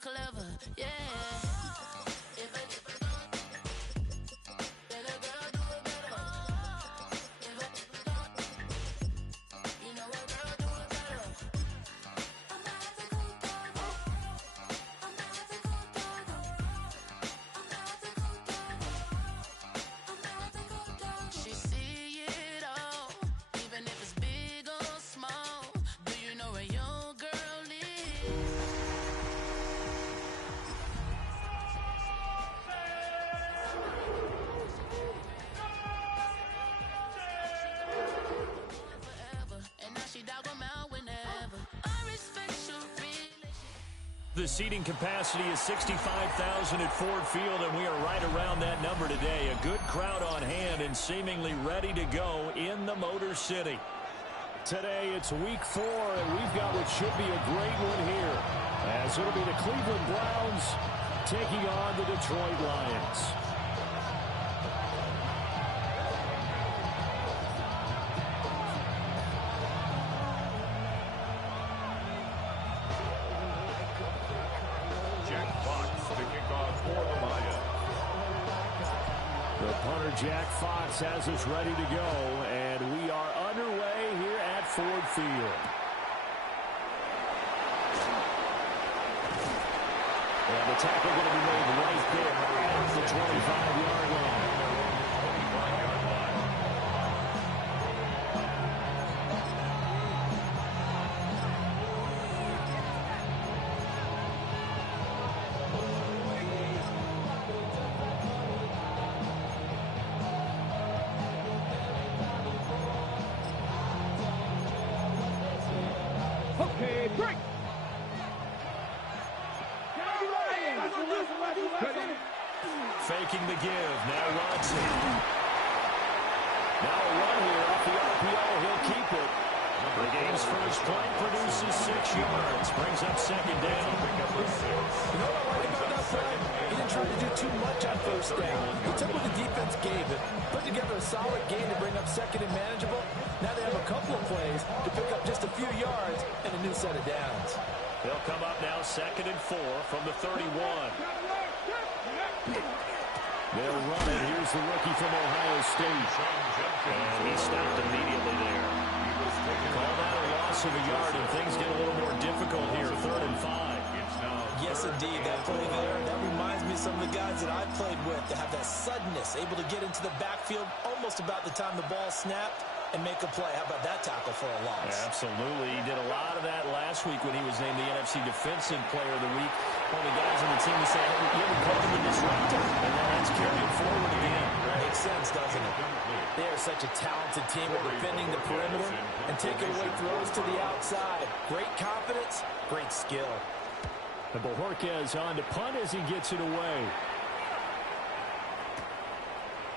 clever, yeah. The seating capacity is 65,000 at Ford Field, and we are right around that number today. A good crowd on hand and seemingly ready to go in the Motor City. Today, it's week 4, and we've got what should be a great one here, as it'll be the Cleveland Browns taking on the Detroit Lions. Jack Fox has us ready to go, and we are underway here at Ford Field. And the tackle going to be made right there at the 25-yard line. Faking the give. Now Watson. Now a run here off the RPO. He'll keep it. The game's first play produces 6 yards. Brings up second down. You know what I like about that play? He didn't try to do too much on first down. He took what the defense gave him, put together a solid game to bring up second and manageable. Now they have a couple of plays to pick up just a few yards and a new set of downs. They'll come up now second and 4 from the 31. They'll run it. Here's the rookie from Ohio State. And he stopped immediately there. Call that a loss of a yard, and things get a little more difficult here. 3rd and 5. Yes, indeed. That play there, that reminds me of some of the guys that I played with that have that suddenness, able to get into the backfield almost about the time the ball snapped and make a play. How about that tackle for a loss? Yeah, absolutely. He did a lot of that last week when he was named the NFC Defensive Player of the Week. One of the guys on the team who said, yeah, we called him a disruptor, and then let's carry him forward again. Makes sense, doesn't it? They are such a talented team at defending the perimeter and taking away throws to the outside. Great confidence, great skill. And Bojorquez on to punt as he gets it away.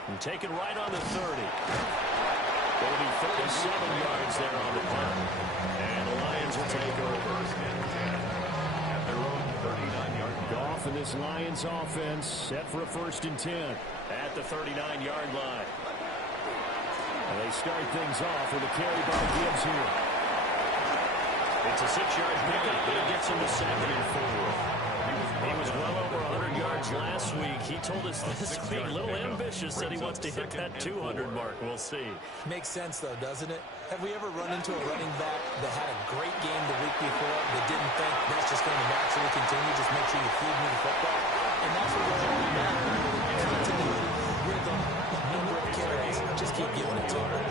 And taken right on the 30. It'll be 37 yards there on the punt. And the Lions will take over. At their own 39-yard line. Goff and this Lions offense set for a 1st and 10. At the 39-yard line. And they start things off with a carry by Gibbs here. It's a 6-yard pickup, but it gets him to 2nd and 4. He was well over 100 yards last week. He told us this week, a little ambitious, said he wants to hit that 200 mark. We'll see. Makes sense, though, doesn't it? Have we ever run into a running back that had a great game the week before that didn't think that's just going to naturally continue? Just make sure you feed me the football. And that's what we're all about. Continuity, rhythm, number of carries. Just keep giving it to him.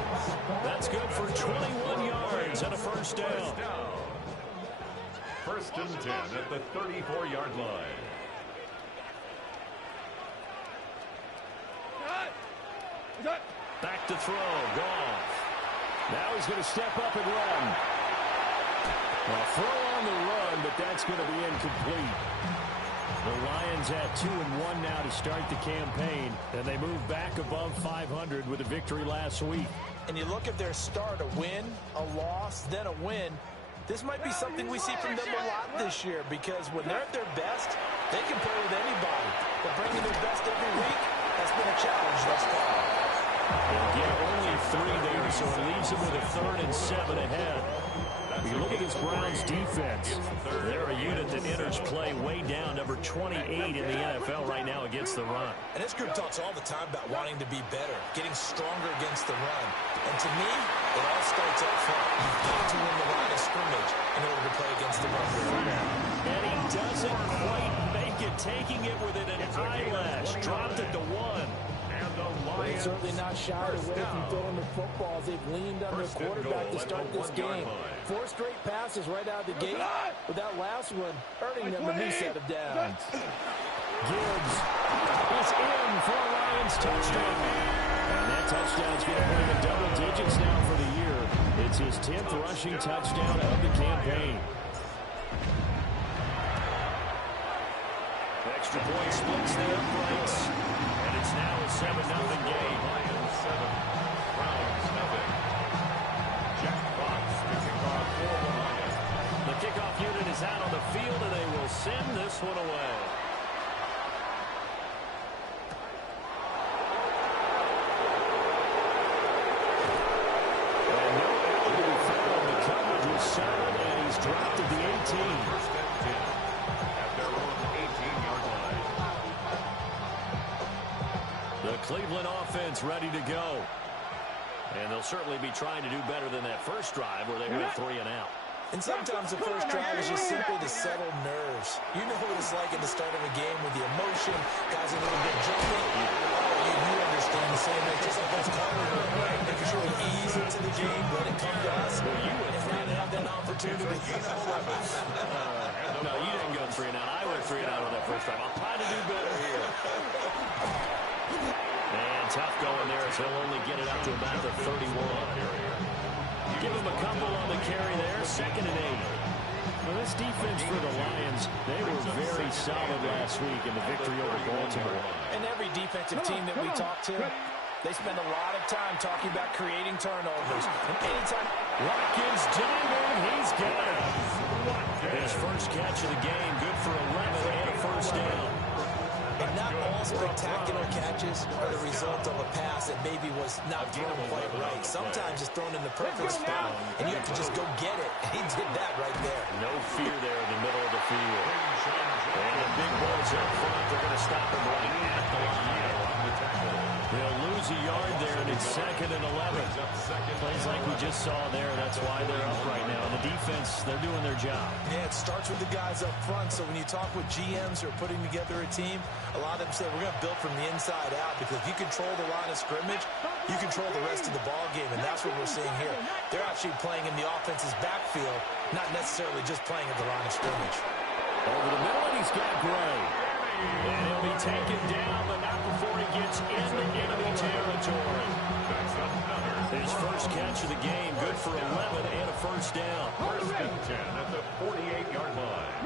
That's good for 21 yards and a 1st down. 1st and 10 at the 34-yard line. Back to throw. Goff. Now he's going to step up and run. Well, throw on the run, but that's going to be incomplete. The Lions at 2-1 now to start the campaign, and they move back above 500 with a victory last week. And you look at their start, a win, a loss, then a win. This might be something we see from them a lot this year, because when they're at their best, they can play with anybody. But bringing their best every week, that's been a challenge thus far. They'll get only 3 there, so it leaves them with a 3rd and 7 ahead. You look at this Browns defense. They're a unit that enters play way down, number 28 in the NFL right now against the run. And this group talks all the time about wanting to be better, getting stronger against the run. And to me, it all starts up front. You've got to win the line of scrimmage in order to play against the run. And he doesn't quite make it, taking it within an eyelash. Dropped it to 1. They're certainly not shied away from throwing the footballs. They've leaned on their quarterback to start this game. 4 straight passes right out of the gate, with that last one earning them a new set of downs. Gibbs is in for a Lions touchdown. And that touchdown's going to put him in double digits now for the year. It's his 10th rushing touchdown of the campaign. Extra point splits the uprights. And it's now a 7-0 game. Lions 7, Browns 0. Jack Fox, the kickoff for the Lions. The kickoff unit is out on the field, and they will send this one away. And no error to be found. The coverage was solid, and he's dropped at the 18. First and 10 at their own 18-yard line. The Cleveland offense ready to go. And they'll certainly be trying to do better than that first drive where they went 3 and out. And sometimes the first drive is just simply to settle nerves. You know what it's like at the start of a game with the emotion, guys a little bit jumpy. You understand the same way. Just like us calling, right? Making sure we ease into the game, let it come to us. If we didn't have that opportunity, No, you didn't go 3 and out. I went 3 and out on that first drive. I'll try to do better here. And tough going there as he'll only get it up to about the 31. Give him a couple on the carry there. 2nd and 8. Well, this defense for the Lions, they were very solid last week in the victory over Baltimore. And every defensive team that we talk to, they spend a lot of time talking about creating turnovers. And anytime Watkins diving, he's got it. His first catch of the game, good for 11 and a first down. And not all spectacular catches are the result of a pass that maybe was not thrown quite right. Sometimes it's thrown in the perfect spot, and you have to just go get it. And he did that right there. No fear there in the middle of the field. And the big boys up front, they're going to stop him right at the line. They'll lose a yard there, and it's 2nd and 11. Plays like we just saw there. That's why they're up right now. And the defense, they're doing their job. Yeah, it starts with the guys up front. So when you talk with GMs who are putting together a team, a lot of them say we're going to build from the inside out, because if you control the line of scrimmage, you control the rest of the ball game, and that's what we're seeing here. They're actually playing in the offense's backfield, not necessarily just playing at the line of scrimmage. Over the middle, and he's got Gray. And he'll be taken down, but not before he gets into enemy territory. His first catch of the game, good for 11 and a first down. First and 10 at the 48-yard line.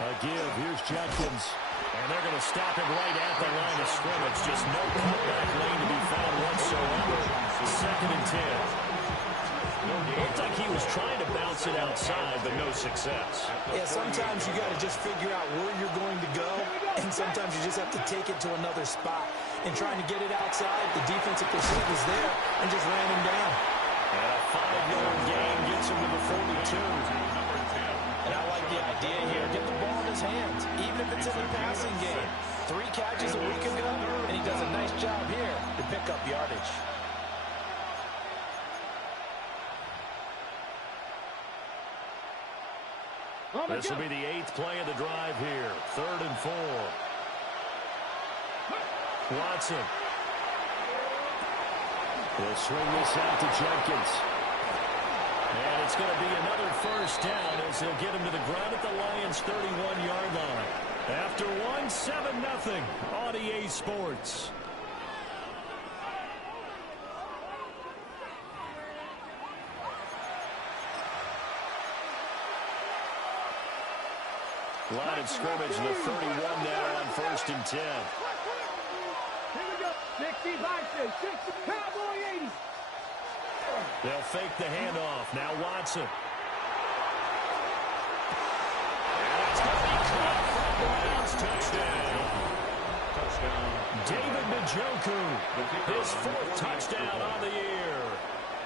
A give, here's Jenkins. And they're going to stop him right at the line of scrimmage. Just no cutback lane to be found whatsoever. 2nd and 10. Looked like he was trying to bounce it outside, but no success. Yeah, sometimes you got to just figure out where you're going to go, and sometimes you just have to take it to another spot. And trying to get it outside, the defensive pursuit was there and just ran him down. And a 5-yard gain gets him to the 42. And I like the idea here. Get the ball in his hands, even if it's in the passing game. 3 catches a week ago, and he does a nice job here to pick up yardage. This will be the 8th play of the drive here. 3rd and 4. Watson. He'll swing this out to Jenkins. And it's going to be another first down as he'll get him to the ground at the Lions' 31-yard line. After 1, 7-0 on EA Sports. Line of scrimmage, the 31 now on 1st and 10. Here we go. 65, 60, Cowboy 80. They'll fake the handoff. Now Watson. And it's going to be caught for a Browns touchdown. David Njoku, his 4th touchdown on the year.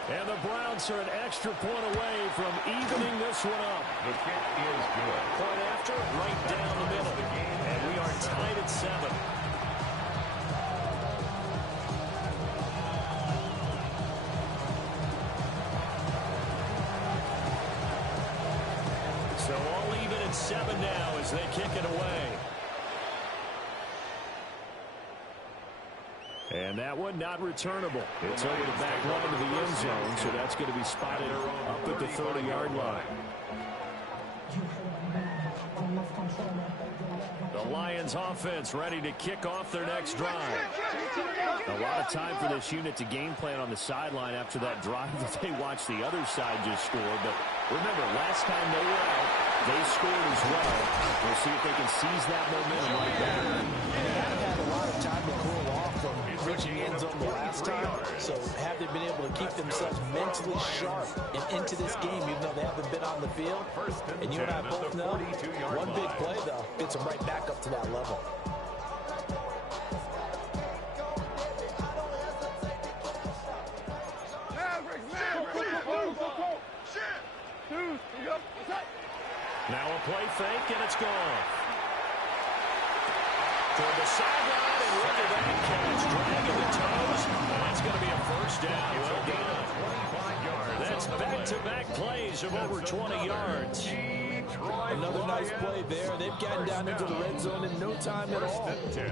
And the Browns are an extra point away from evening this one up. The kick is good. Point after, right down the middle. And we are tied at 7. So all even at 7 now as they kick it away. And that one not returnable. It's over the back line of the end zone, so that's going to be spotted up at the 30-yard line. The Lions offense ready to kick off their next drive. A lot of time for this unit to game plan on the sideline after that drive that they watched the other side just score. But remember, last time they were out, they scored as well. We'll see if they can seize that momentum right back. They haven't had a lot of time to cool off from reaching end zone the last time. So have they been able to keep themselves mentally sharp and into this game, even though they haven't been on the field? And you and I both know, one big play, though, gets them right back up to that level. Now a play fake, and it's gone. Toward the sideline, and look at that catch. Dragging the toes, and that's going to be a first down. Well done. That's back-to-back plays of over 20 yards. Another nice play there. They've gotten down into the red zone in no time at all.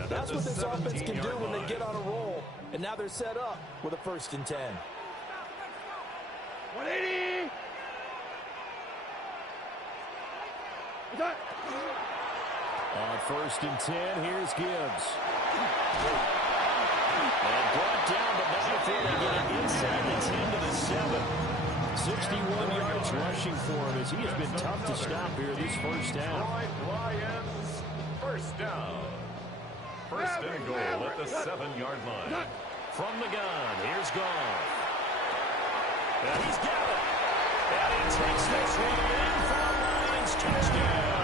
That's what this offense can do when they get on a roll. And now they're set up with a 1st and 10. 180. On 1st and 10, here's Gibbs. And brought down, but not before they get it inside the 10 to the 7. 61 yards rushing for him as he has been tough to stop here this first down. Lions, first down. First and goal at the 7-yard line. From the gun, here's Goff. And he's got it. And he takes this one in for a Lions touchdown.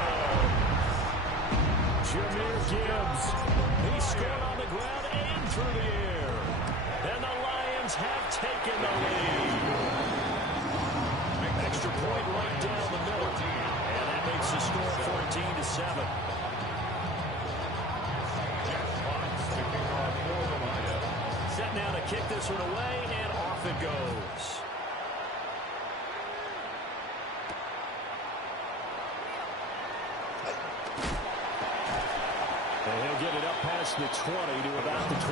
Jahmyr Gibbs. He scored on the ground and through the air. And the Lions have taken the lead. Extra point right down the middle. And that makes the score 14 to 7. Set now to kick this one away, and off it goes. And he'll get it up past the 20 to about the 22.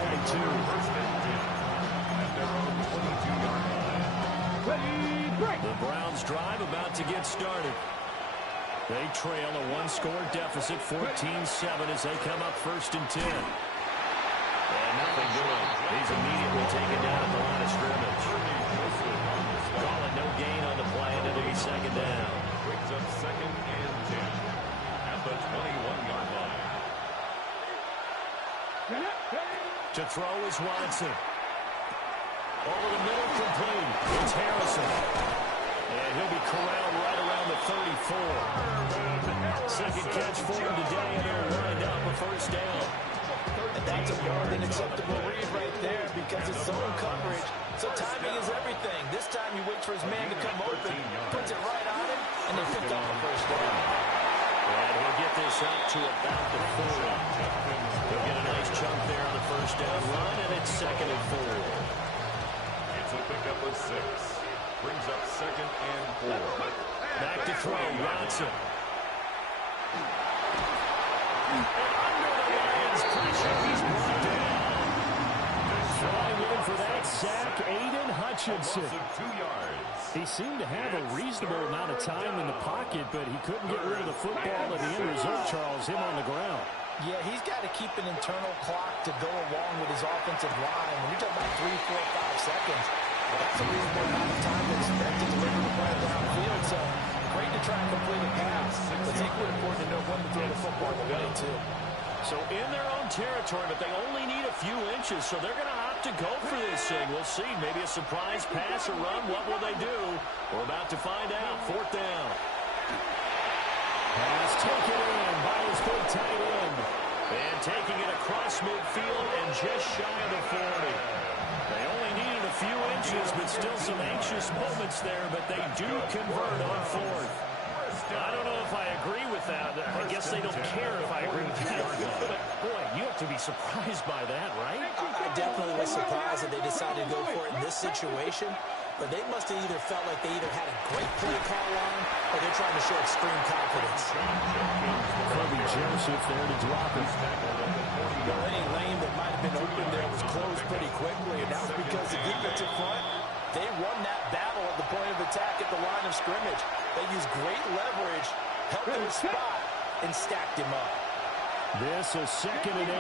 The Browns drive about to get started. They trail a 1-score deficit, 14-7 as they come up 1st and 10. And nothing doing. He's immediately taken down at the line of scrimmage. Calling no gain on the play, and it'll be 2nd down. Brings up 2nd and 10 at the 21-yard line. To throw is Watson. Over the middle, complete. It's Harrison. And he'll be corralled right around the 34. Second catch for him today, and he'll wind up a 1st down. And that's a more than acceptable read right there because it's zone coverage. So timing is everything. This time he waits for his man to come open, puts it right on him, and they picked off the 1st down. And he'll get this up to about the 40. He'll get a nice chunk there on the 1st down run, and it's 2nd and 4. It's a pickup of 6. Brings up 2nd and 4. Back to throw, Watson. And under the Lions' pressure, he's brought down. Trying in for that sack, Aiden Hutchinson. 2 yards. He seemed to have a reasonable amount of time in the pocket, but he couldn't get rid of the football, and the end result, Charles, him on the ground. Yeah, he's got to keep an internal clock to go along with his offensive line. When you're talking about 3, 4, 5 seconds, that's a reasonable amount of time to expect to deliver the ball downfield. So great to try and complete a pass. It's equally important to know when to throw the football away, too. So in their own territory, but they only need a few inches, so they're going to opt to go for this thing. We'll see. Maybe a surprise pass or run. What will they do? We're about to find out. 4th down. Pass taken in by his big tight end. And taking it across midfield and just shy of the 40. They only needed a few inches, but still some anxious moments there, but they do convert on fourth. I don't know if I agree with that. I guess they don't care if I agree with that. But, boy, you have to be surprised by that, right? I definitely was surprised that they decided to go for it in this situation. But they must have either felt like they either had a great play call on or they're trying to show extreme confidence. Kobe Joseph there to drop it. Any lane that might have been open there was closed pretty quickly, and that was because the defensive front, they won that battle at the point of attack at the line of scrimmage. They used great leverage, held him spot, and stacked him up. This is 2nd and 8.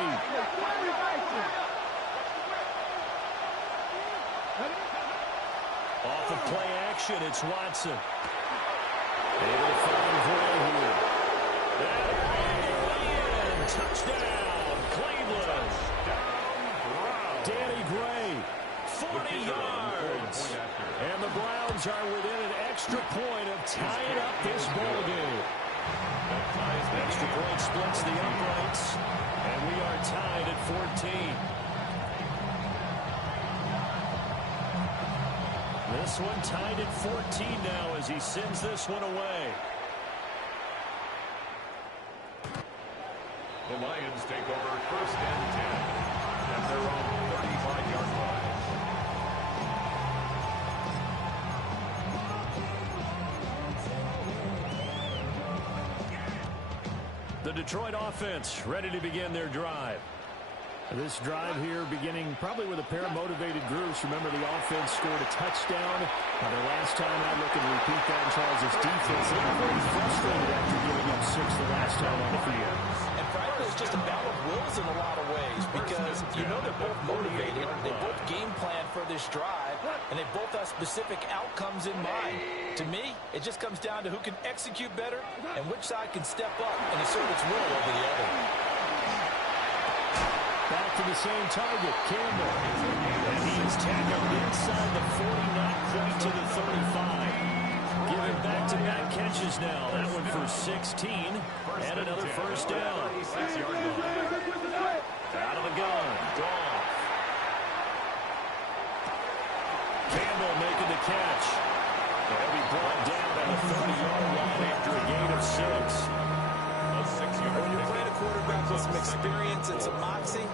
Off of play action, it's Watson. Able to find Gray here. And touchdown, Cleveland. Danny Gray. 40 yards. And the Browns are within an extra point of tying up this ball game. Extra point splits the uprights, and we are tied at 14. This one tied at 14 now as he sends this one away. The Lions take over 1st and 10 at their own 35-yard line. The Detroit offense ready to begin their drive. This drive here beginning probably with a pair of motivated groups. Remember, the offense scored a touchdown. The last time I look and repeat that, Charles' defense, they were very frustrated after giving up 6 the last time on the field. And frankly, it's just a battle of wills in a lot of ways because you know they're both motivated. They both game plan for this drive, and they both have specific outcomes in mind. To me, it just comes down to who can execute better and which side can step up and assert its will over the other. Back to the same target, Campbell. And he's tackled inside the 40, not quite to the 35. Giving back-to-back catches now. That one for 16 and another first down. Out of the gun, Goff. Campbell making the catch. They'll be brought down at the 30-yard line after a gain of 6. When you're playing a quarterback with some experience and some moxie,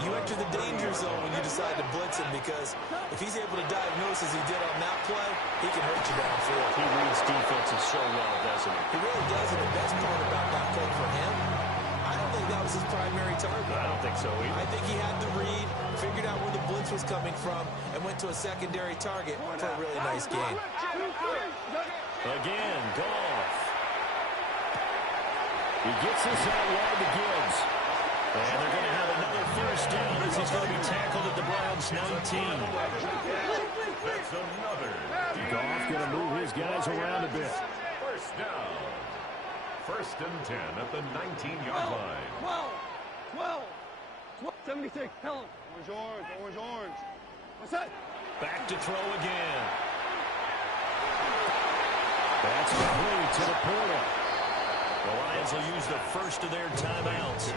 you enter the danger zone when you decide to blitz him because if he's able to diagnose as he did on that play, he can hurt you downfield. He reads defenses so well, doesn't he? He really does, and the best part about that play for him, I don't think that was his primary target. I don't think so either. I think he had the read, figured out where the blitz was coming from, and went to a secondary target for a really nice gain. Again, Goff. He gets this out wide to Gibbs. And they're going to have another first down as he's going to be tackled at the Browns' 19. That's another. Goff going to move his guys around a bit. First down. 1st and 10 at the 19-yard line. 12. 76. Tell him. Orange. What's that? Back to throw again. That's complete to the Porter. The Lions will use the first of their timeouts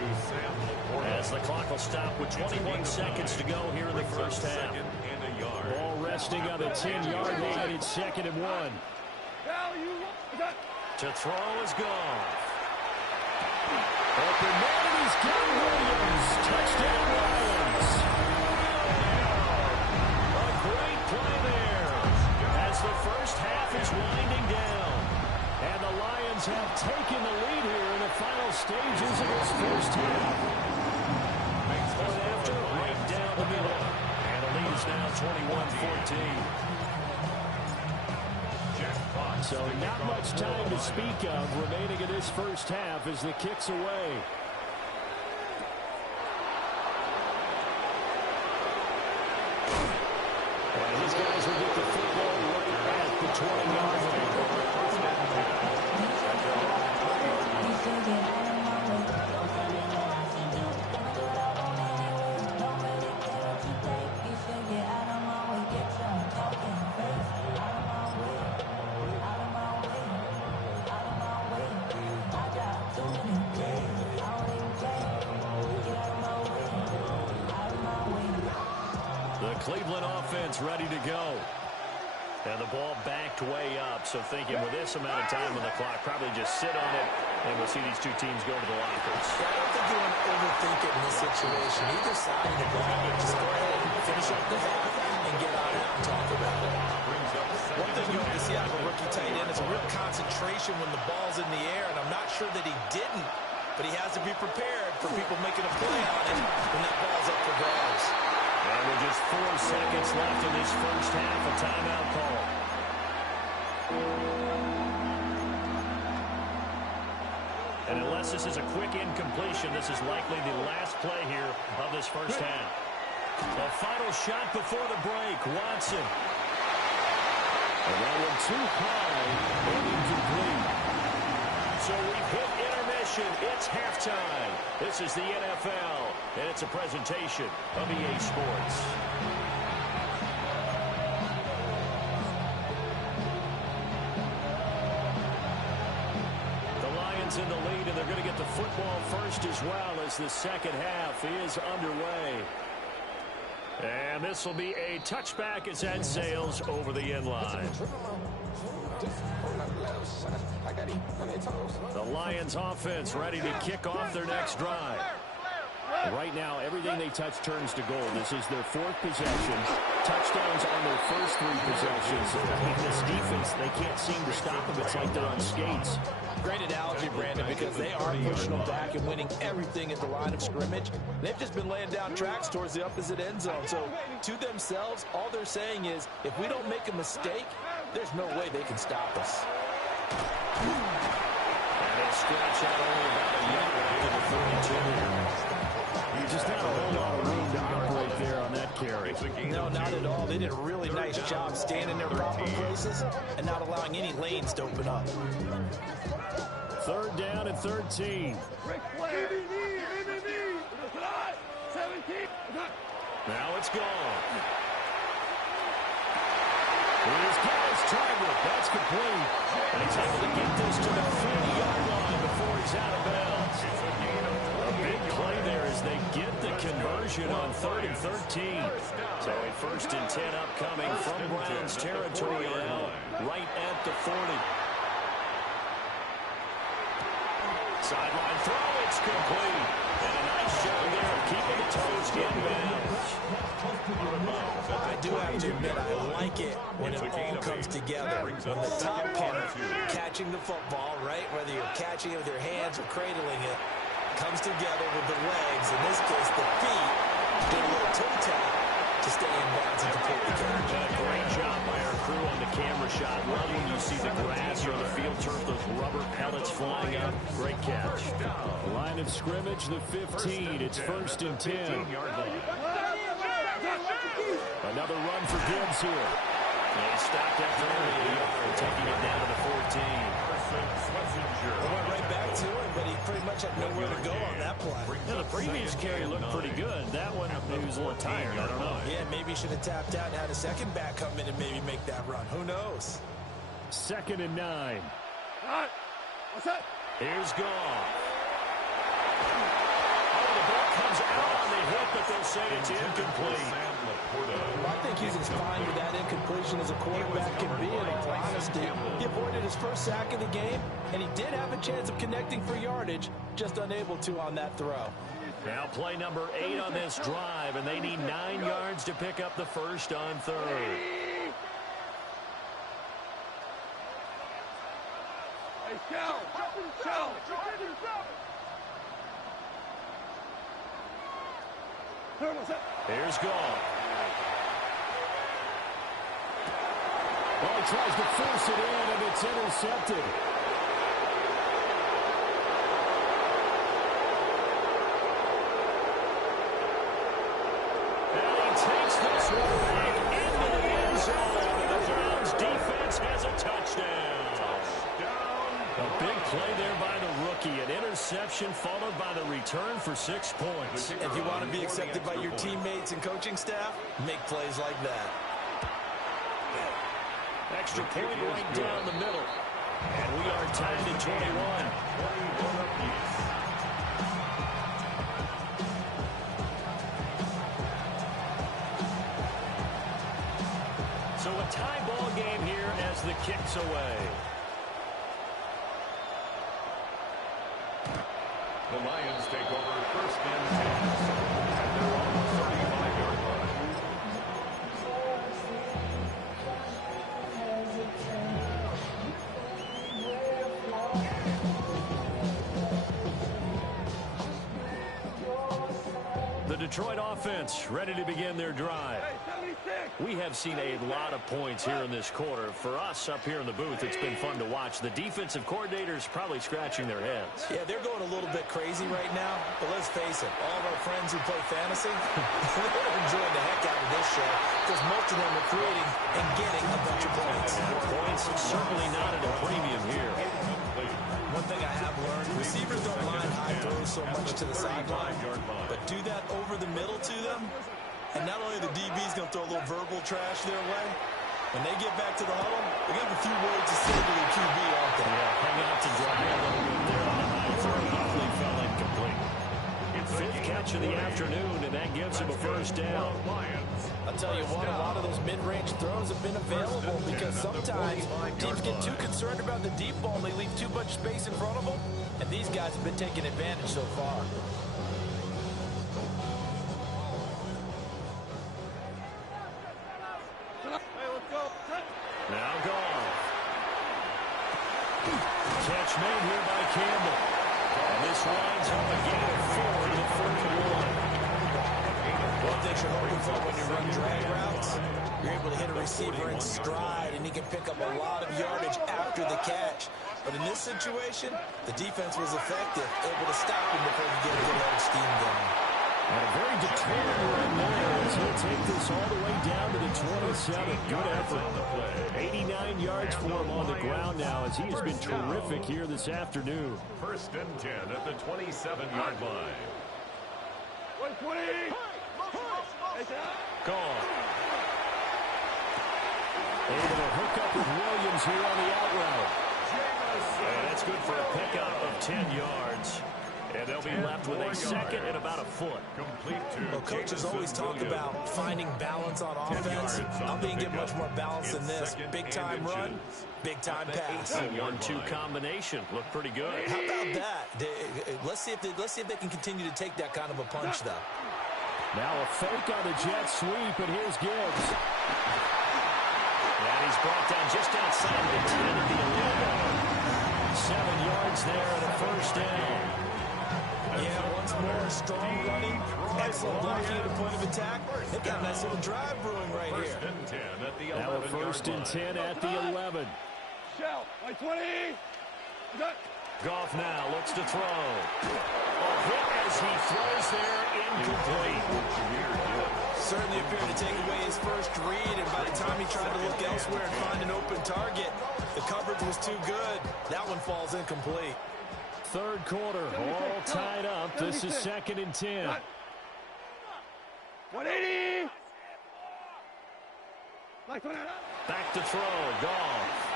as the clock will stop with 21 seconds to go here in the first half. Ball resting on the 10-yard line. It's 2nd and 1. To throw is Goff. Open man, and he's got Williams. Touchdown, Lions. A great play there as the first half is winding down. And the Lions have taken the lead here in the final stages of this first half. Point after, right down the middle. And the lead is now 21-14. So not much time to speak of remaining in this first half as the kick's away. And these guys will get the football right at the 20-yard line. Cleveland offense ready to go. And the ball backed way up, so thinking with this amount of time on the clock, probably just sit on it, and we'll see these two teams go to the lockers. Yeah, I don't think you want to overthink it in this situation. Either side of the ball, just go ahead and finish up the half and get on out and talk about it. One thing you hope to see out of a rookie tight end is a real concentration when the ball's in the air, and I'm not sure that he didn't, but he has to be prepared for people making a play on him when that ball's up for grabs. And with just 4 seconds left in this first half, a timeout call. And unless this is a quick incompletion, this is likely the last play here of this first half. The final shot before the break, Watson. And that one too high and incomplete. So we've hit intermission. It's halftime. This is the NFL, and it's a presentation of EA Sports. The Lions in the lead, and they're going to get the football first as well as the second half is underway. And this will be a touchback as that sails over the end line. The Lions offense ready to kick off their next drive. Right now, everything they touch turns to gold. This is their 4th possession. Touchdowns on their first 3 possessions. In this defense, they can't seem to stop them. It's like they're on skates. Great analogy, Brandon, because they are pushing them back and winning everything at the line of scrimmage. They've just been laying down tracks towards the opposite end zone. So to themselves, all they're saying is, if we don't make a mistake, there's no way they can stop us. And they scratch out only about a yard after the 42. You just had a whole lot of room to operate there on that carry. No, not at all. They did a really nice job staying in their proper places and not allowing any lanes to open up. 3rd down and 13. Now it's gone. Here's Dallas Target. That's complete. And he's able to get this to the 40-yard line before he's out of bounds. A big play there as they get the conversion on 3rd and 13. So a 1st and 10 upcoming from Browns territory now, right at the 40. Sideline throw, it's complete. And a nice job there of keeping the toes inbounds. I do have to admit, I like it when it all comes together. When the top pin, catching the football, right, whether you're catching it with your hands or cradling it, comes together with the legs, in this case the feet, do a little toe tap to stay in bounds and complete the catch. A great job by our crew on the camera shot. Love when you see the grass or the field turf, those rubber pellets flying up. Great catch. Line of scrimmage, the 15. It's 1st and 10. Another run for Gibbs here. They stopped after only a yard, taking it down to the 14. Went right back to him, but he pretty much had nowhere to go on that play. Yeah, the previous carry looked pretty good. That one, maybe was a little tired. I don't know. Yeah, maybe he should have tapped out and had a second back come in and maybe make that run. Who knows? 2nd and 9. Here's Goff. Oh, the ball comes out on the hit, but they'll say it's incomplete. I think he's as fine with that incompletion as a quarterback can be, in all honesty. He avoided his first sack of the game, and he did have a chance of connecting for yardage, just unable to on that throw. Now play number 8 on this drive, and they need 9 yards to pick up the first on 3rd. Here's Goff. Well, he tries to force it in, and it's intercepted. And he takes this one back into the end zone, and the Browns defense has a touchdown. A big play there by the rookie. An interception followed by the return for 6 points. If you want to be accepted by your teammates and coaching staff, make plays like that. Extra point right down the middle. And we are tied at 21. tie ball game here as the kick's away. The Lions take over first and 10 at their own 35-yard line. The Detroit offense ready to begin their drive. We have seen a lot of points here in this quarter. For us up here in the booth, it's been fun to watch. The defensive coordinators probably scratching their heads. Yeah, they're going a little bit crazy right now, but let's face it, all of our friends who play fantasy, they're enjoying the heck out of this show because most of them are creating and getting a bunch of points. Points certainly not at a premium here. One thing I have learned, receivers don't mind high throws so much to the sideline, but do that over the middle to them, and not only the DB's going to throw a little verbal trash their way, when they get back to the huddle, they're going to have a few words to say to their QB, aren't they? Yeah, hang out to dry a little bit there on the high throw. Hopefully fell incomplete. Fifth catch of the afternoon, and that gives him a first down. I'll tell you what, a lot of those mid-range throws have been available because sometimes teams get too concerned about the deep ball and they leave too much space in front of them, and these guys have been taking advantage so far. Now gone. Catch made here by Campbell. And this winds up a gain of 4 to 41. One thing you're hoping for when you run drag routes, you're able to hit a receiver in stride, and he can pick up a lot of yardage after the catch. But in this situation, the defense was effective, able to stop him before he get a good head of steam going. And a very determined run there as he'll take this all the way down to the 27. Good effort. 89 yards for him on the ground now as he has been terrific here this afternoon. First and 10 at the 27-yard line. 120. Gone. Able to hook up with Williams here on the out route. And that's good for a pickup of 10 yards. And they'll be left with a second and about a foot. Complete to Well, coaches always talk about finding balance on offense. I'm being get much more balance than this. Big-time run, big-time pass. A 1-2 combination. Looked pretty good. How about that? Let's see if they can continue to take that kind of a punch, though. Now a fake on the jet sweep, and here's Gibbs. And he's brought down just outside the 10 of the 11. 7 yards there and a first down. Yeah, once more, strong running, excellent blocking at the point of attack. They've got a nice little drive brewing right first here. and 10 at the 11-yard Now a first and 10 at the 11. Shell. 20. Goff now looks to throw. A hit as he throws there, incomplete. Certainly appeared to take away his first read, and by the time he tried to look elsewhere and find an open target, the coverage was too good. That one falls incomplete. Third quarter, all tied up. This is second and 10. 180. Back to throw, Goff.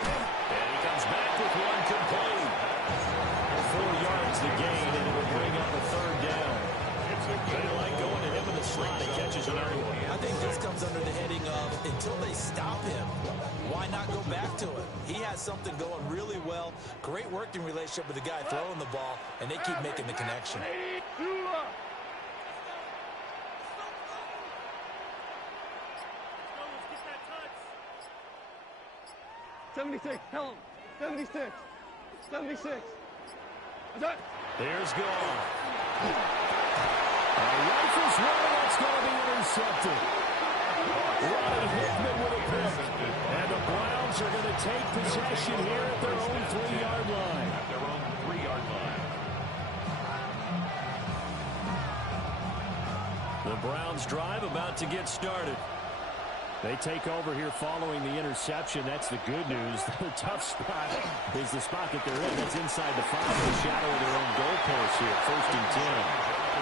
And he comes back with one complete. 4 yards the gain, and it will bring up a third down. They like going to him in the slot. He catches another one. I think this comes under the heading of until they stop him, why not go back to it? He has something going really well. Great working relationship with the guy throwing the ball, and they keep making the connection. 76. Tell him. 76. 76. There's Goff. Rifles one, that's going to be intercepted. Ronnie Hickman with a pick. And the Browns are going to take possession here at their own 3-yard line. At their own 3-yard line. The Browns drive about to get started. They take over here following the interception. That's the good news. The tough spot is the spot that they're in. That's inside the 5, the shadow of their own goalpost here. First and 10.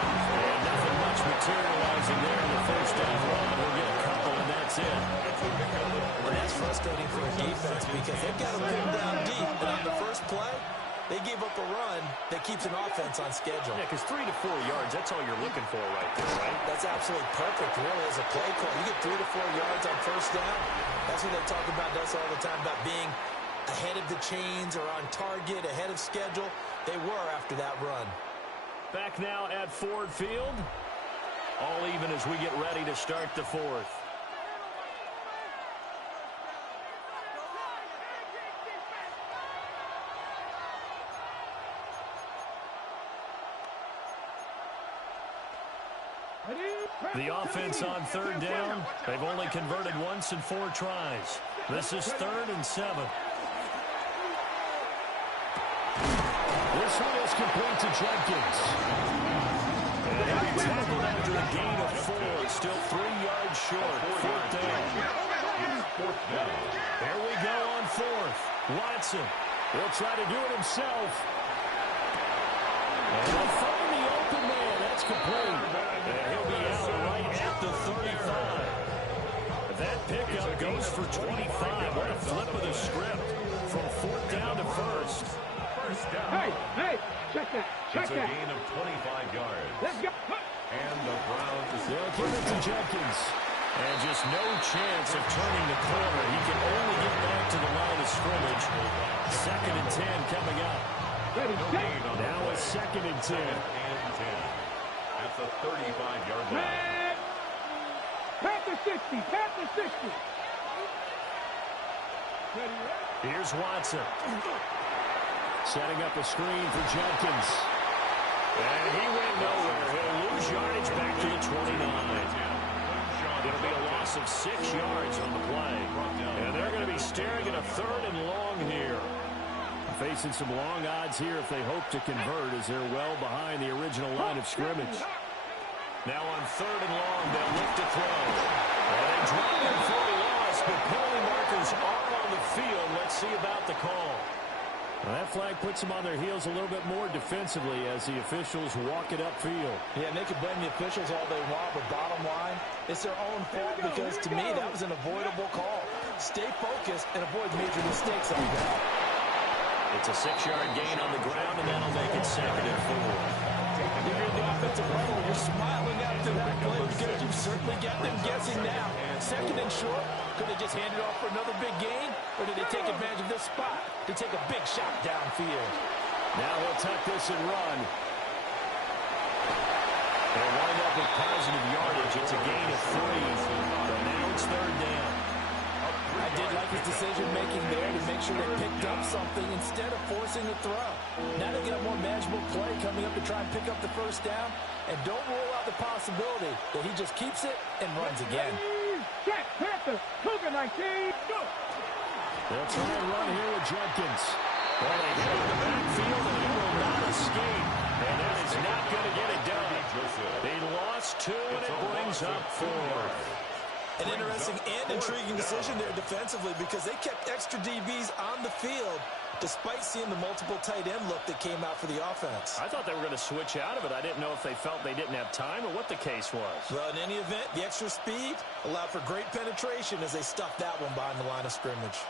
And nothing much materializing there in the first down run. We'll get a couple, and that's it. Well, that's frustrating for a defense because they've got to put them down deep. But on the first play, They gave up a run that keeps an offense on schedule. Yeah, because 3 to 4 yards, that's all you're looking for right there, right? That's absolutely perfect, really, as a play call. You get 3 to 4 yards on first down. That's what they talk about us all the time, about being ahead of the chains or on target, ahead of schedule. They were after that run. Back now at Ford Field. All even as we get ready to start the fourth. The offense on third down. They've only converted once in 4 tries. This is 3rd and 7. This one is complete to Jenkins. And he'll be tackled after a gain of 4. Still 3 yards short. 4th down. Here we go on 4th. Watson He'll try to do it himself. and they'll find the open man. That's complete. And he'll be out right at the 35. That pickup goes for 25. What a flip of the script from 4th down to 1st. Hey, check that. Check It's a that. gain of 25 yards. Let's go. And the Browns They'll give it to Jenkins. And just no chance of turning the corner. He can only get back to the line of scrimmage. 2nd and 10 coming up. Ready, set. Now a 2nd and 10. and 10 at the 35-yard line. Pat the 60. Pat the 60. Ready, Here's Watson. Setting up a screen for Jenkins. And he went nowhere. He'll lose yardage back to the 29. It'll be a loss of 6 yards on the play. And they're going to be staring at a 3rd and long here. Facing some long odds here if they hope to convert as they're well behind the original line of scrimmage. Now on 3rd and long, they'll look to throw. And they drop him for a loss, but penalty markers are on the field. Let's see about the call. Well, that flag puts them on their heels a little bit more defensively as the officials walk it upfield. Yeah, and they can blame the officials all they want, but bottom line, it's their own fault because, to me, that was an avoidable call. Stay focused and avoid major mistakes on that. It's a 6-yard gain on the ground, and that'll make it 2nd and 4. If you're in the offensive level, you're smiling after that play because you've certainly got them guessing now. 2nd and short, could they just hand it off for another big gain, or did they take advantage of this spot to take a big shot downfield? Now he'll tuck this and run. They'll wind up with positive yardage. It's a gain of 3. But now it's 3rd down. I did like his decision-making there to make sure they picked up something instead of forcing the throw. Now they get a more manageable play coming up to try and pick up the 1st down, and don't rule out the possibility that he just keeps it and runs again. Check. Panther. Cougar 19. Go. They'll try and run here with Jenkins. Well, they hit in the backfield, and he will not escape. And that is not going to get it done. They lost 2, and it brings up 4. An interesting and intriguing decision there defensively because they kept extra DBs on the field despite seeing the multiple tight end look that came out for the offense. I thought they were going to switch out of it. I didn't know if they felt they didn't have time or what the case was. Well, in any event, the extra speed allowed for great penetration as they stuffed that one behind the line of scrimmage.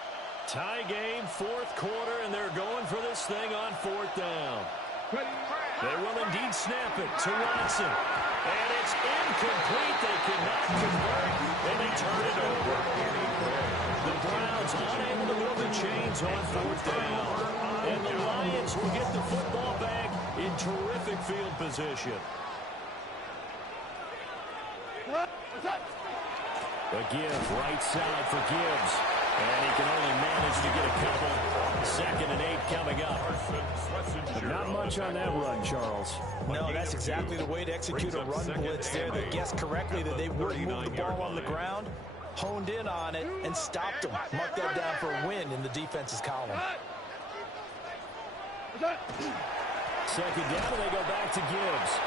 Tie game, 4th quarter, and they're going for this thing on 4th down. They will indeed snap it to Watson. And it's incomplete. They cannot convert, and they turn it over. The Browns unable to move the chains on 4th down. And the Lions will get the football back in terrific field position. A give right side for Gibbs. And he can only manage to get a couple. 2nd and 8 coming up. But not much on that run, Charles. No, that's exactly the way to execute a run blitz there. They guessed correctly that they would move the ball on the ground, honed in on it, and stopped them. Mark that down for a win in the defense's column. 2nd down, and they go back to Gibbs.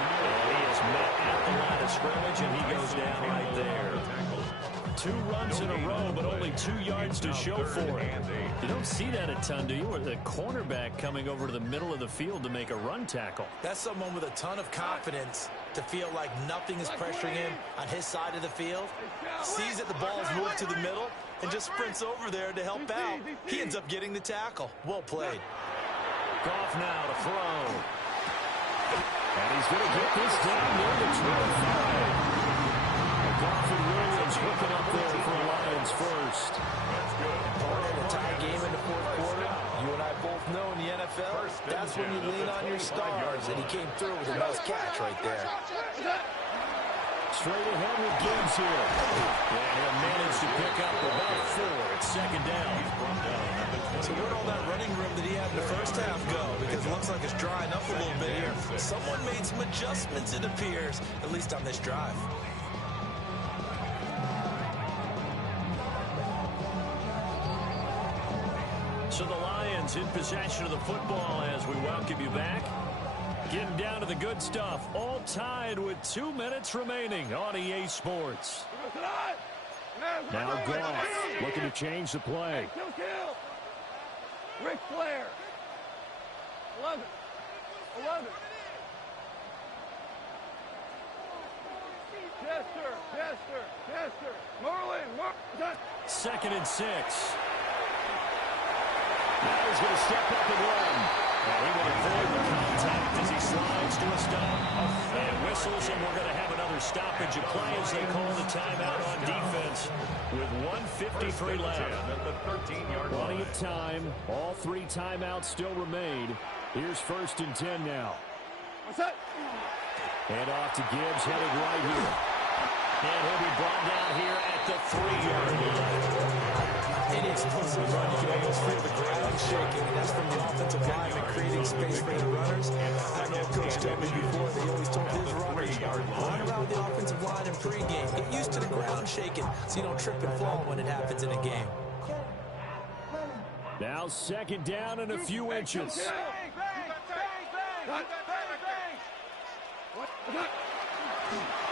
And he is met at the line of scrimmage, and he goes down right there. 2 runs in a row, but only 2 yards to show for it. You don't see that a ton, do you? Or the cornerback coming over to the middle of the field to make a run tackle. That's someone with a ton of confidence to feel like nothing is pressuring him on his side of the field. Sees that the ball's moved to the middle and just sprints over there to help out. He ends up getting the tackle. Well played. Goff now to throw. And he's going to get this down near the 25. Goff and Williams hooking up there for Lions first. That's good. A tie game in the fourth quarter. You and I both know in the NFL, that's when you lean on your stars, and he came through with a nice catch right there. Straight ahead with Gibbs here. And he'll manage to pick up about 4 at second down. So where'd all that running room that he had in the first half go? Because it looks like it's drying up a little bit here. Someone made some adjustments, it appears, at least on this drive. So the Lions in possession of the football as we welcome you back. Getting down to the good stuff. All tied with 2 minutes remaining on EA Sports. Now Goff looking to change the play. Kill. Ric Flair. 11. Chester. Marlin. Second and 6. Now he's going to step up and run. And he will avoid the contact as he slides to a stop. And whistles, and we're going to have another stoppage of play as they call the timeout on defense with 1:53 left. At the 13-yard line. Plenty of time. All 3 timeouts still remain. Here's 1st and 10 now. What's that? Hand off to Gibbs, headed right here. And he'll be brought down here at the 3-yard line. Any explosive run, you can almost feel the ground shaking, and that's from the offensive line and creating space for the runners. I know Coach told me before, they always told his runners, run around the offensive line in pregame. Get used to the ground shaking so you don't trip and fall when it happens in a game. Now 2nd down and a few inches.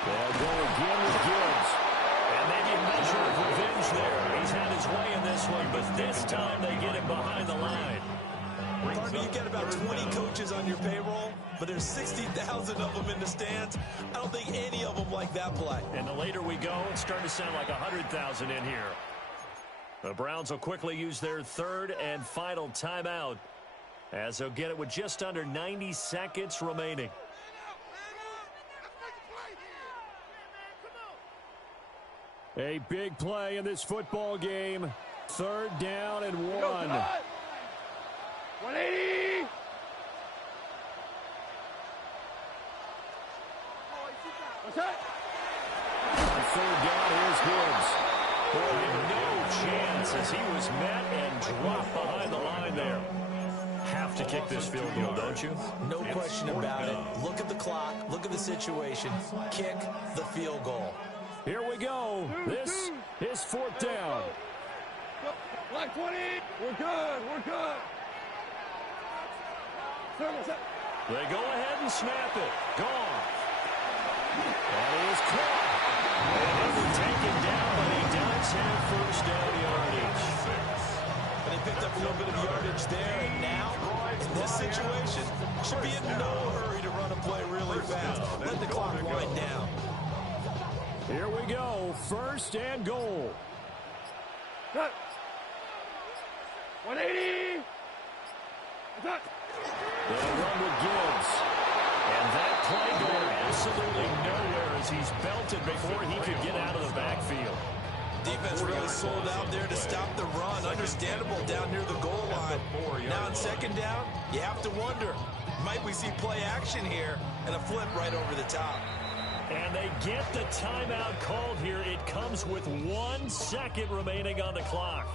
They'll go again with Gibbs. And maybe a measure of revenge there. He's had his way in this one, but this time they get him behind the line. Harvey, you get about 20 coaches on your payroll, but there's 60,000 of them in the stands. I don't think any of them like that play. And the later we go, it's starting to sound like 100,000 in here. The Browns will quickly use their 3rd and final timeout as they'll get it with just under 90 seconds remaining. A big play in this football game. 3rd down and 1. 180. What's that? On 3rd down, here's Gibbs. Boy, no chance as he was met and dropped behind the line there. Have to kick this field goal, don't you? No question about it. Look at the clock. Look at the situation. Kick the field goal. Here we go. This is 4th down. Black 20. We're good. They go ahead and snap it. Gone. That is caught. And he was taken down, but he does have 1st down yardage. And they picked up a little bit of yardage there, and now, in this situation, should be in no hurry to run a play really fast. Let the clock wind down. Here we go. 1st and goal. Cut. 180. Cut. They'll run with Gibbs. And that play going absolutely nowhere as he's belted before he could get out of the backfield. Defense really sold out there to stop the run. Understandable down near the goal line. Now on 2nd down, you have to wonder, might we see play action here and a flip right over the top? And they get the timeout called here. It comes with 1 second remaining on the clock.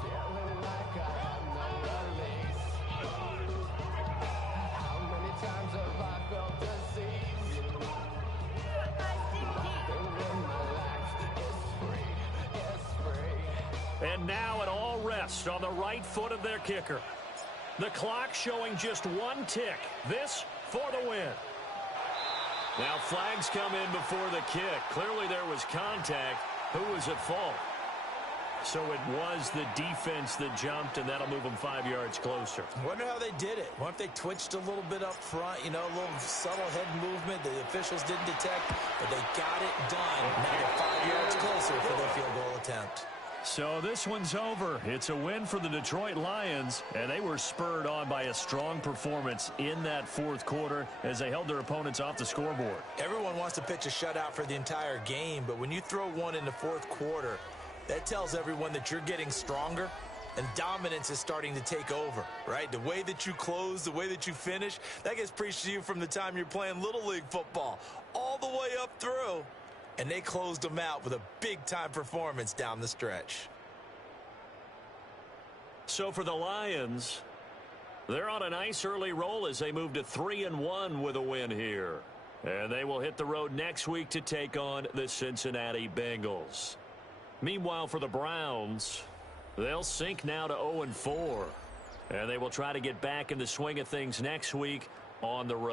And now an all rest on the right foot of their kicker. The clock showing just 1 tick. This for the win. Now flags come in before the kick. Clearly there was contact. Who was at fault? So it was the defense that jumped, and that'll move them 5 yards closer. I wonder how they did it. What if they twitched a little bit up front, a little subtle head movement the officials didn't detect, but they got it done. Now they're 5 yards closer for their field goal attempt. So this one's over. It's a win for the Detroit Lions, and they were spurred on by a strong performance in that fourth quarter as they held their opponents off the scoreboard. Everyone wants to pitch a shutout for the entire game, but when you throw one in the fourth quarter, that tells everyone that you're getting stronger and dominance is starting to take over, right? The way that you close, the way that you finish, that gets preached to you from the time you're playing Little League football all the way up through. And they closed them out with a big-time performance down the stretch. So for the Lions, they're on a nice early roll as they move to 3-1 with a win here. And they will hit the road next week to take on the Cincinnati Bengals. Meanwhile, for the Browns, they'll sink now to 0-4. And they will try to get back in the swing of things next week on the road.